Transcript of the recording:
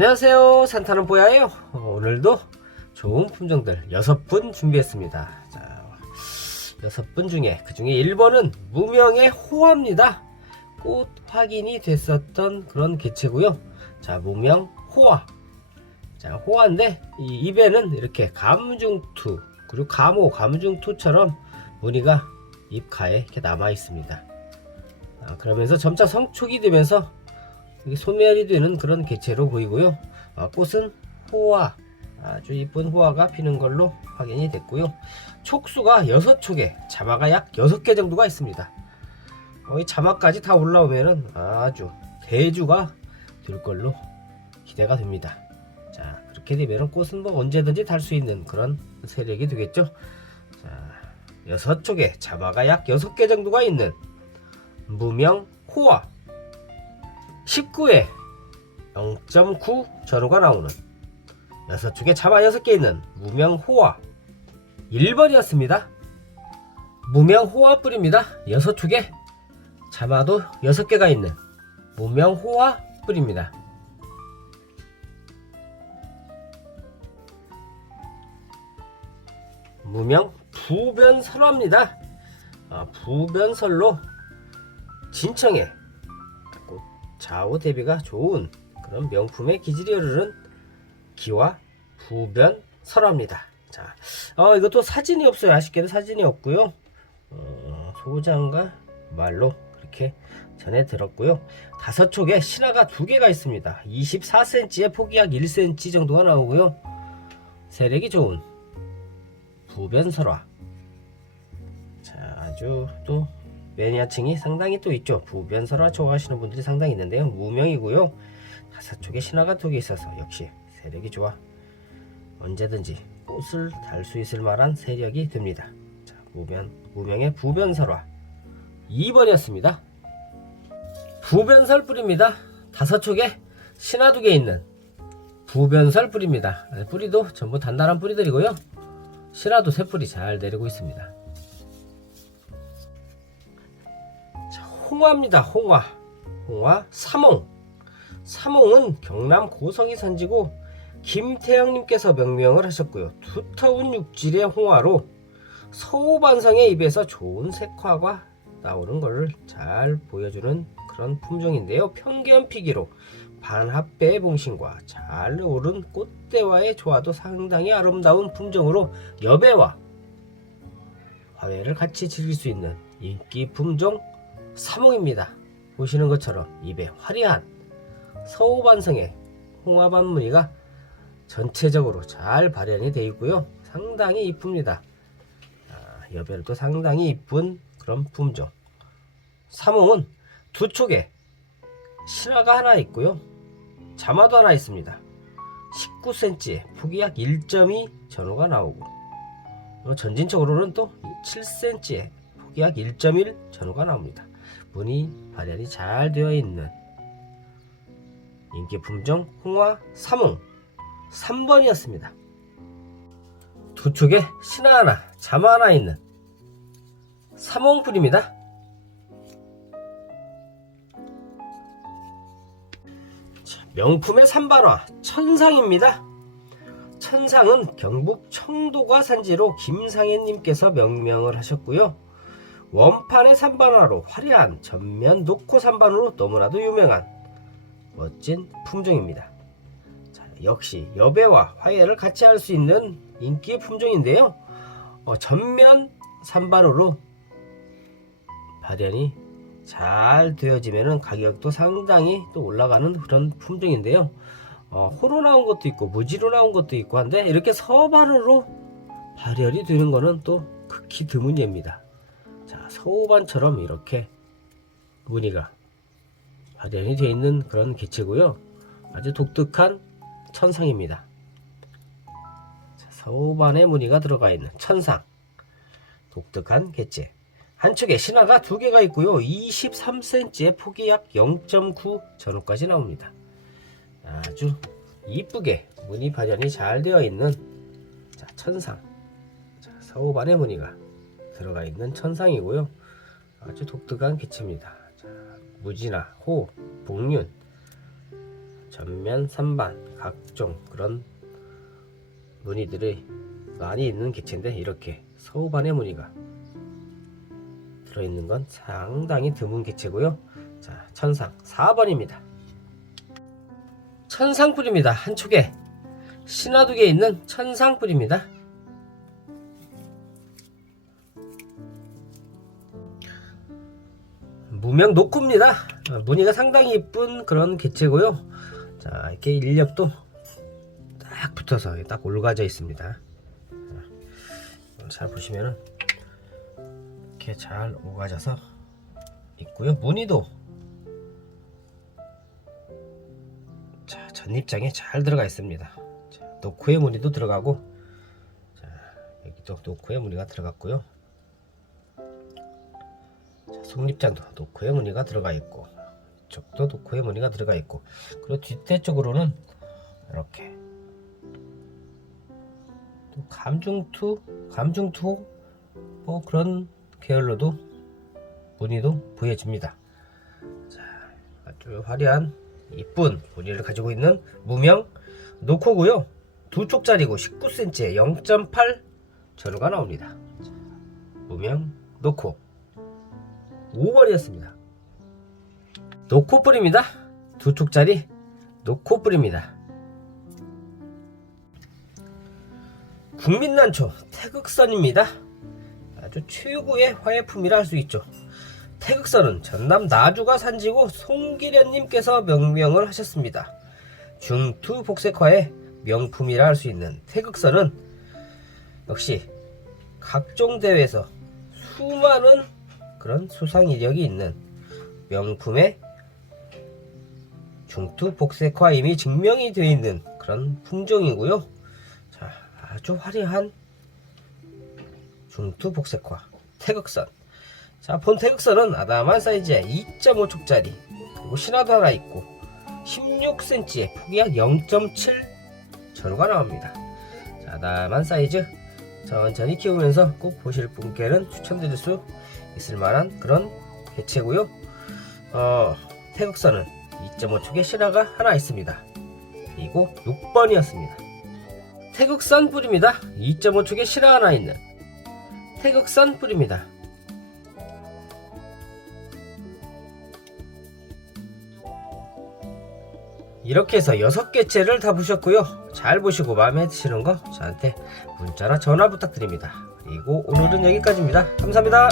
안녕하세요. 산타는 뽀야예요. 어, 오늘도 좋은 품종들 6분 준비했습니다. 자, 6분 중에 그 중에 1번은 무명의 호화입니다. 꽃 확인이 됐었던 그런 개체고요. 자 무명 호화. 자 호화인데 이 입에는 이렇게 감중투 그리고 감호 감중투처럼 무늬가 입가에 이렇게 남아 있습니다. 아, 그러면서 점차 성축이 되면서 소멸이 되는 그런 개체로 보이고요. 아, 꽃은 호화, 아주 이쁜 호화가 피는 걸로 확인이 됐고요. 촉수가 6촉에 자마가 약 6개 정도가 있습니다. 어, 이 자마까지 다 올라오면은 아주 대주가 될 걸로 기대가 됩니다. 자, 그렇게 되면은 꽃은 뭐 언제든지 달 수 있는 그런 세력이 되겠죠. 자, 6촉에 자마가 약 6개 정도가 있는 무명 호화 19에 0.9 전후가 나오는 6축에 자마 6개 있는 무명호화 1번이었습니다. 무명호화 뿌립니다. 6축에 자마도 6개가 있는 무명호화 뿌립니다. 무명 부변설화입니다. 아, 부변설로 진청에 좌우 대비가 좋은 그런 명품의 흐르는 기와 부변 설화입니다. 자, 어, 이것도 사진이 없어요. 아쉽게도 사진이 없고요. 어, 소장과 말로 그렇게 전해 들었고요. 다섯 촉에 신화가 두 개가 있습니다. 24cm에 폭이 약 1cm 정도가 나오고요. 세력이 좋은 부변 설화. 자, 아주 또 매니아층이 상당히 또 있죠. 부변설화 좋아하시는 분들이 상당히 있는데요. 무명이고요. 다섯 쪽에 신화가 두 개 있어서 역시 세력이 좋아. 언제든지 꽃을 달 수 있을 만한 세력이 됩니다. 자, 무변, 무명의 부변설화 2번이었습니다. 부변설 뿌립니다. 다섯 쪽에 신화 두 개 있는 부변설 뿌립니다. 뿌리도 전부 단단한 뿌리들이고요. 신화도 새 뿌리 잘 내리고 있습니다. 홍화입니다. 홍화. 홍화 삼홍. 삼홍은 경남 고성이 산지고 김태영님께서 명명을 하셨고요. 두터운 육질의 홍화로 서호반성의 입에서 좋은 색화가 나오는 것을 잘 보여주는 그런 품종인데요. 편견 피기로 반합배의 봉신과 잘 오른 꽃대와의 조화도 상당히 아름다운 품종으로 여배와 화훼를 같이 즐길 수 있는 인기 품종 사몽입니다. 보시는 것처럼 입에 화려한 서우반성의 홍화반 무늬가 전체적으로 잘 발현이 되어 있고요. 상당히 이쁩니다. 아, 여배도 상당히 이쁜 그런 품종. 사몽은 두 촉에 신화가 하나 있고요. 자마도 하나 있습니다. 19cm에 폭이 약 1.2 전후가 나오고 어, 전진적으로는 또 7cm에 폭이 약 1.1 전후가 나옵니다. 문이 발현이 잘 되어 있는 인기 품종 홍화 삼홍 3번이었습니다. 두 축에 신화 하나, 자마 하나 있는 삼홍풀입니다. 자, 명품의 삼반화 천상입니다. 천상은 경북 청도가 산지로 김상현님께서 명명을 하셨고요. 원판의 삼반화로 화려한 전면 녹호 삼반으로 너무나도 유명한 멋진 품종입니다. 자, 역시 여배와 화해를 같이 할 수 있는 인기 품종인데요. 어, 전면 삼반으로 발현이 잘 되어지면 가격도 상당히 또 올라가는 그런 품종인데요. 어, 호로 나온 것도 있고 무지로 나온 것도 있고 한데 이렇게 서반으로 발현이 되는 것은 또 극히 드문 예입니다. 자, 서우반처럼 이렇게 무늬가 발현이 되어 있는 그런 개체고요. 아주 독특한 천상입니다. 자, 서우반의 무늬가 들어가 있는 천상. 독특한 개체. 한쪽에 신화가 두 개가 있고요. 23cm의 폭이 약 0.9 전후까지 나옵니다. 아주 이쁘게 무늬 발현이 잘 되어 있는 자, 천상. 자, 서우반의 무늬가 들어가 있는 천상이고요. 아주 독특한 개체입니다. 자, 무지나 호, 복륜 전면 3반 각종 그런 무늬들이 많이 있는 객체인데 이렇게 서우반의 무늬가 들어있는 건 상당히 드문 객체고요. 자, 천상 4번입니다. 천상뿔입니다. 한쪽에 신화두개 있는 천상뿔입니다. 무명 노쿠입니다. 어, 무늬가 상당히 이쁜 그런 개체고요. 자, 이렇게 일렵도 딱 붙어서 딱 올가져 있습니다. 자, 잘 보시면은 이렇게 잘 오가져서 있고요. 무늬도 자, 전입장에 잘 들어가 있습니다. 자, 노쿠의 무늬도 들어가고 자, 여기도 노쿠의 무늬가 들어갔고요. 자, 속립장도 노크의 무늬가 들어가 있고 이쪽도 노크의 무늬가 들어가 있고 그리고 뒷대 쪽으로는 이렇게. 또 감중투 감중투 뭐 그런 계열로도 무늬도 보여집니다. 자 아주 화려한 이쁜 무늬를 가지고 있는 무명 노코고요. 두 쪽짜리고 19cm에 0.8 전후가 나옵니다. 자, 무명 노코 5번이었습니다. 노코뿔입니다. 두 쪽짜리 노코뿔입니다. 국민난초 태극선입니다. 아주 최고의 화해품이라 할 수 있죠. 태극선은 전남 나주가 산지고 송기련님께서 명명을 하셨습니다. 중투 복색화의 명품이라 할 수 있는 태극선은 역시 각종 대회에서 수많은 그런 수상 이력이 있는 명품의 중투 복색화임이 증명이 되어 있는 그런 품종이고요. 자, 아주 화려한 중투 복색화 태극선. 자, 본 태극선은 아담한 사이즈의 2.5촉짜리 그리고 신화도 하나 있고 16cm의 폭이 약 0.7 전후가 나옵니다. 자, 아담한 사이즈 천천히 키우면서 꼭 보실 분께는 추천드릴 수 있을 만한 그런 개체고요. 어, 태극선은 2.5촉의 실화가 하나 있습니다. 그리고 6번이었습니다. 태극선 뿔입니다. 2.5촉의 실화 하나 있는 태극선 뿔입니다. 이렇게 해서 6개체를 다 보셨고요. 잘 보시고 마음에 드시는 거 저한테 문자나 전화 부탁드립니다. 그리고 오늘은 여기까지입니다. 감사합니다.